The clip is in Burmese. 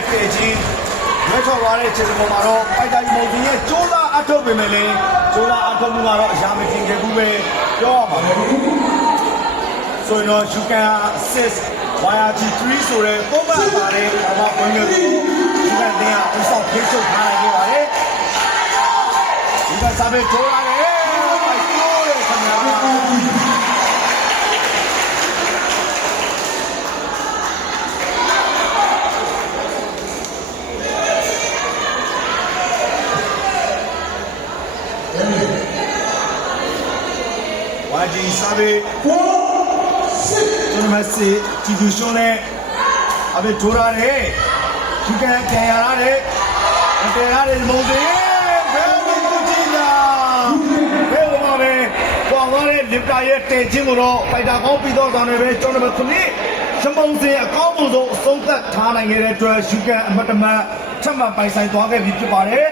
ရဲ့တည်ချင်းရွေးချော်သွားတဲ့ခြေစပေါ်မှာတော့ဖိုက်တာကြီးမုံကြီးရဲ့ကျိုးသားအထုတ်ပေမဲ့လည်းကျိုးသားအထုတ်မှုကတော့အရာမတင်ခဲ့ဘူးပဲပြောရမှာဆိုရင်တော့ယူကန်assist YRG3 ဆိုတဲ့ပုံမှန်ပါတဲ့ဘာမှဝင်လို့ယူကန်တင်ကဥဆောင်ဖိချုပ်ထားနိုင်ခဲ့ပါတယ်ယူကန်စာပေထိုးရတယ်ဖိုက်တိုးရဲ့ခင်ဗျာYG စာပေကျွန်တော်မစစ်တီဗီရှုံးနဲ့အဘေထိုးရတယ်ယူကန်ကန်ရရတယ်အတေရတယ်မုံသေးဘယ်လိုကြည့်လာဘယ်လိုပဲပေါ်သွားတဲ့လစ်တာရဲ့တည်ခြင်းကိုတော့ဖိုက်တာကောင်းပြီးတော့ဆောင်နေပဲကျွန်တော်မခုနှစ်ရှမုံစင်အကောင်းဆုံးအဆုံးသတ်ထားနိုင်ခဲ့တဲ့အတွက်ယူကန်အမတ်တမတ်ထပ်မံပိုင်ဆိုင်သွားခဲ့ပြီဖြစ်ပါတယ်